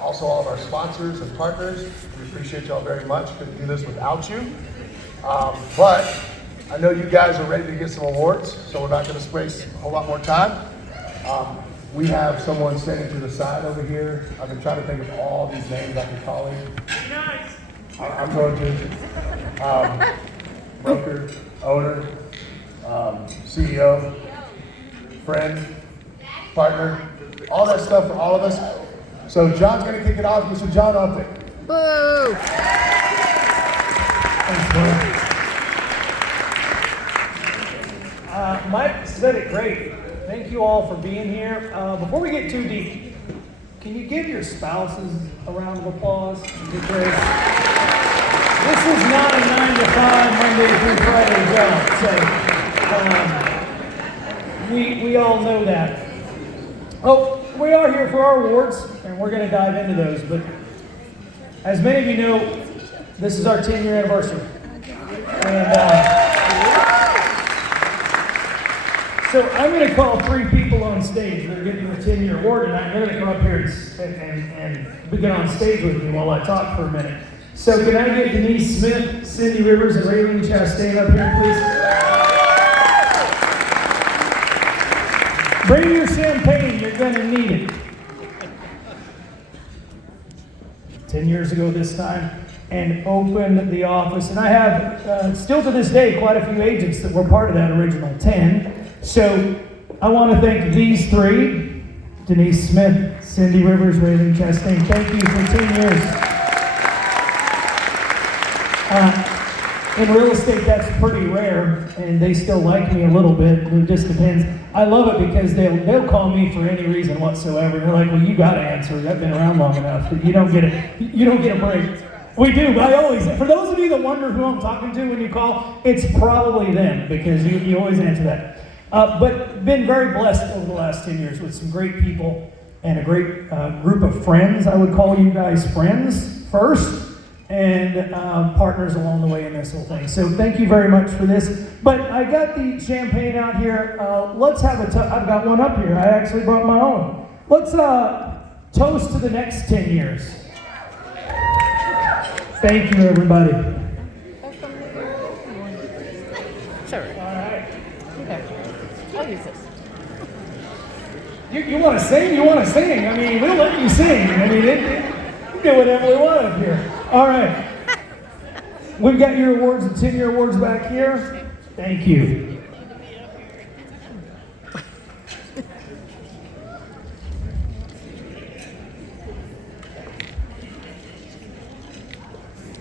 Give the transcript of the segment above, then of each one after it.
Also, all of our sponsors and partners, we appreciate y'all very much. Couldn't do this without you. But I know you guys are ready to get some awards, so we're not going to waste a whole lot more time. We have someone standing to the side over here. I've been trying to think of all these names I can call him. Nice. I'm going to. Broker, owner, CEO, friend, partner, all that stuff for all of us. So John's going to kick it off. Mr. John Upton. Boo! Thanks, Mike said it great. Thank you all for being here. Before we get too deep, can you give your spouses a round of applause? Because this is not a 9 to 5 Monday through Friday job. So we all know that. Oh, we are here for our awards, and we're going to dive into those. But as many of you know, this is our 10-year anniversary. And so I'm going to call 3 people on stage that are getting the 10-year award tonight. They're going to come up here and begin on stage with me while I talk for a minute. So can I get Denise Smith, Cindy Rivers, and Raylene Chastain up here, please? Bring your champagne. You're going to need it. 10 years ago this time, and opened the office. And I have, still to this day, quite a few agents that were part of that original 10. So I want to thank these 3, Denise Smith, Cindy Rivers, Raylene Chastain. Thank you for 10 years. In real estate, that's pretty rare, and they still like me a little bit. It just depends. I love it because they'll call me for any reason whatsoever. They're like, "Well, you got to answer. I've been around long enough. You don't get a break." We do, but I always. For those of you that wonder who I'm talking to when you call, it's probably them because you always answer that. But been very blessed over the last 10 years with some great people and a great group of friends. I would call you guys friends first. And partners along the way in this whole thing. So thank you very much for this. But I got the champagne out here. Let's have I've got one up here. I actually brought my own. Let's toast to the next 10 years. Thank you, everybody. Sorry. All right. Okay. I'll use this. You want to sing? You want to sing. I mean, we'll let you sing. I mean, you do whatever we want up here. All right. We've got your awards, the 10-year awards back here. Thank you.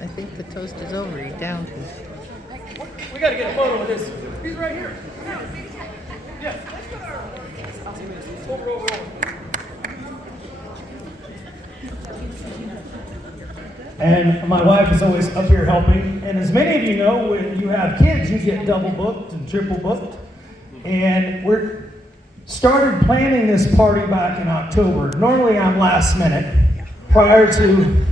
I think the toast is over. You're down. We got to get a photo with this. He's right here. Yeah. Over. And my wife is always up here helping. And as many of you know, when you have kids, you get double booked and triple booked. And we're started planning this party back in October. Normally I'm last minute, prior to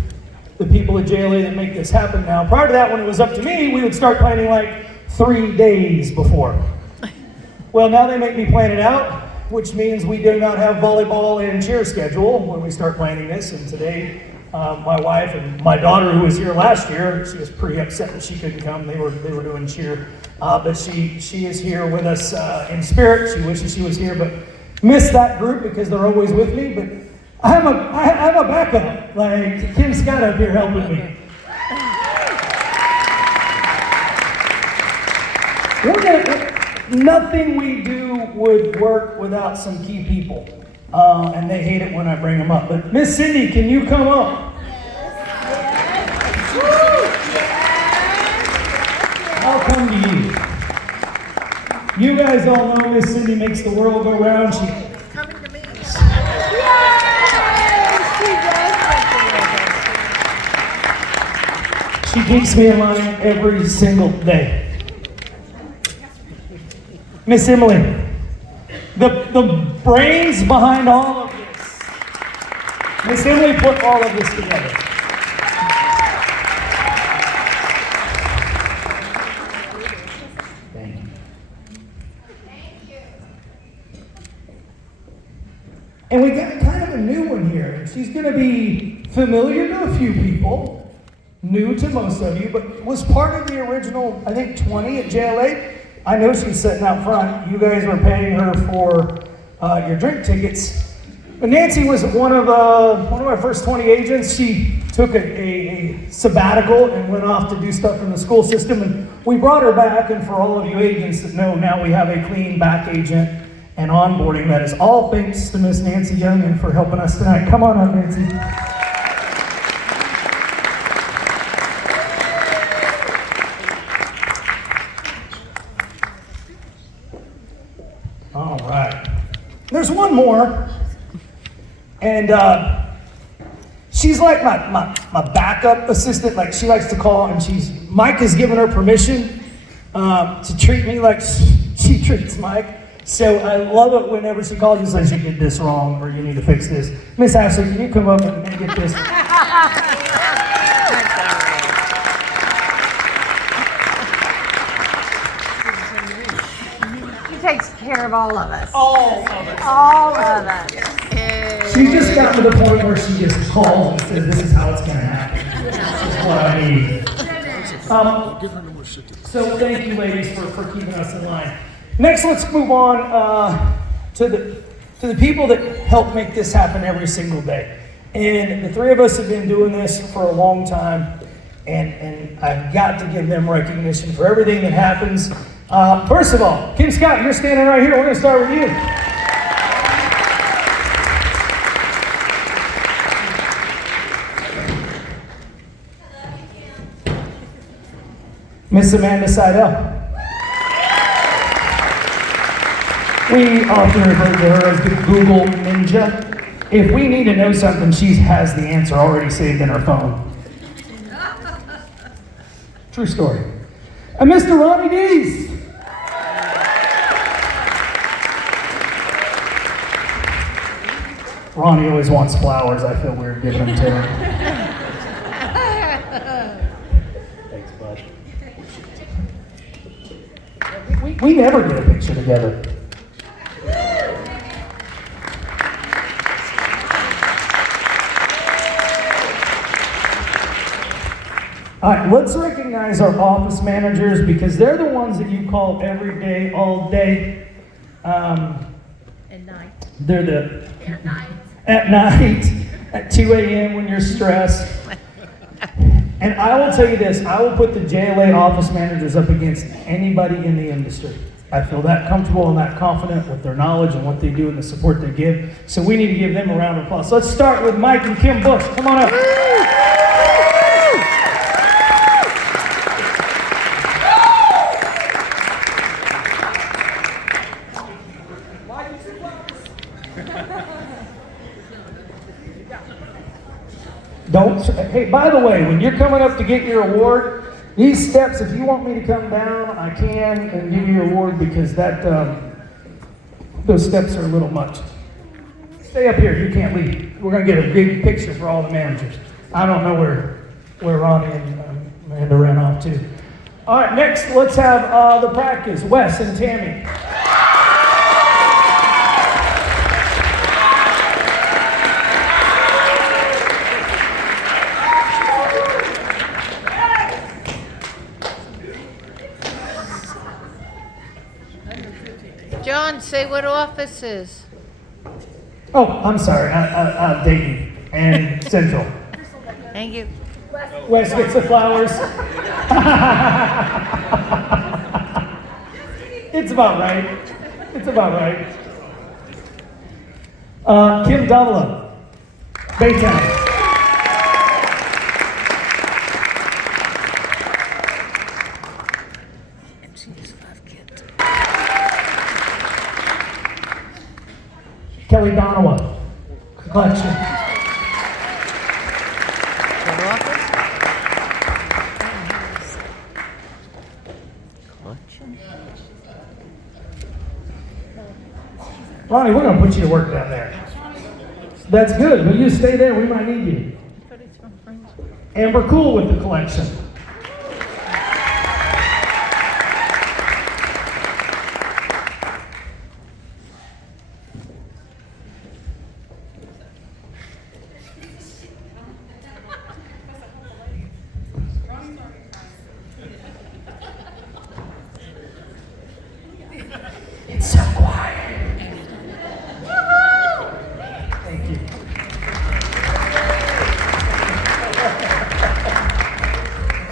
the people at JLA that make this happen now. Prior to that, when it was up to me, we would start planning like 3 days before. Well, now they make me plan it out, which means we do not have volleyball and cheer schedule when we start planning this. And today, my wife and my daughter, who was here last year, she was pretty upset that she couldn't come. They were doing cheer, but she is here with us in spirit. She wishes she was here, but missed that group because they're always with me. But I have a backup, like Kim Scott up here helping me. Nothing we do would work without some key people. And they hate it when I bring them up. But Miss Cindy, can you come up? I'll come to you. You guys all know Miss Cindy makes the world go round. She Coming to me. She keeps me in line every single day. Miss Emily, the brains behind all of this. Miss Emily put all of this together. Thank you. And we got kind of a new one here. She's going to be familiar to a few people, new to most of you, but was part of the original, I think, 20 at JLA. I know she's sitting out front. You guys were paying her for your drink tickets. But Nancy was one of my first 20 agents. She took a sabbatical and went off to do stuff in the school system. And we brought her back, and for all of you agents that know, now we have a clean back agent and onboarding. That is all thanks to Miss Nancy Youngman for helping us tonight. Come on up, Nancy. All right. There's one more. And she's like my backup assistant. Like, she likes to call, and Mike has given her permission to treat me like she treats Mike. So I love it whenever she calls and says, you did this wrong, or you need to fix this. Miss Ashley, can you come up and get this? She takes care of all of us. All of it. All of us. She just got to the point where she just calls and says, this is how it's going to happen. This is what I need. So thank you, ladies, for keeping us in line. Next, let's move on to the people that help make this happen every single day. And the three of us have been doing this for a long time, and I've got to give them recognition for everything that happens. First of all, Kim Scott, you're standing right here. We're going to start with you. Miss Amanda Seidel. We often refer to her as the Google Ninja. If we need to know something, she has the answer already saved in her phone. True story. And Mr. Ronnie Dees. Ronnie always wants flowers. I feel weird giving them to him. Thanks, bud. We never get a picture together. All right, let's recognize our office managers, because they're the ones that you call every day, all day. At night. They're At night. at night, at 2 a.m. when you're stressed. And I will tell you this, I will put the JLA office managers up against anybody in the industry. I feel that comfortable and that confident with their knowledge and what they do and the support they give. So we need to give them a round of applause. So let's start with Mike and Kim Bush. Come on up. Hey, by the way, when you're coming up to get your award, these steps, if you want me to come down, I can and give you your award, because those steps are a little much. Stay up here, you can't leave. We're gonna get a big picture for all the managers. I don't know where Ronnie and Amanda ran off to. All right, next, let's have the practice, Wes and Tammy. John, say what office is. Oh, I'm sorry, Dayton and Central. Thank you. Wes gets the flowers. It's about right. It's about right. Kim Davila, Baytown. Kelly Donowa, collection. What office? Collection. Ronnie, we're going to put you to work down there. That's good. Will you stay there? We might need you. But it's from friends. And we're cool with the collection.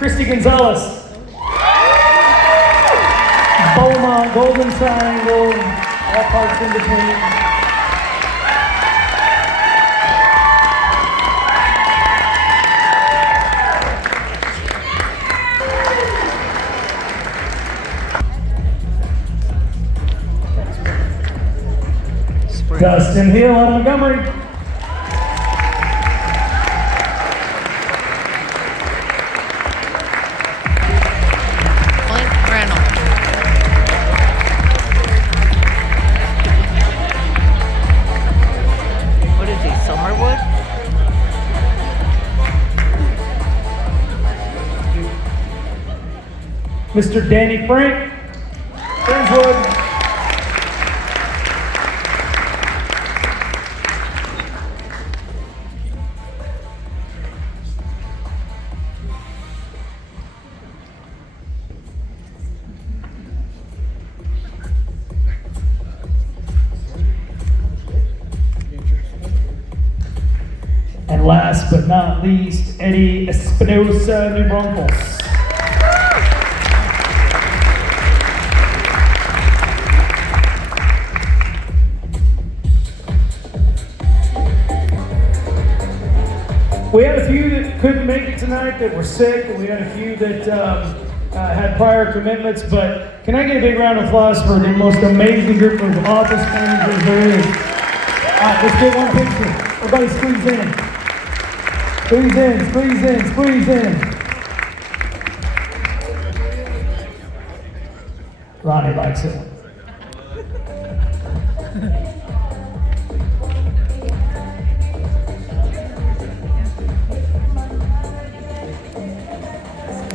Christy Gonzalez. Beaumont, Golden Triangle, all parts in between. Dustin Hill out of Montgomery. Clint Reynolds. What is he, Summerwood? Mr. Danny Frank, Friendswood. And last but not least, Eddie Espinosa, New Braunfels. We had a few that couldn't make it tonight that were sick, and we had a few that had prior commitments, but can I get a big round of applause for the most amazing group of office managers there is? All right, let's get one picture. Everybody squeeze in. Squeeze in, squeeze in, squeeze in. Ronnie likes it.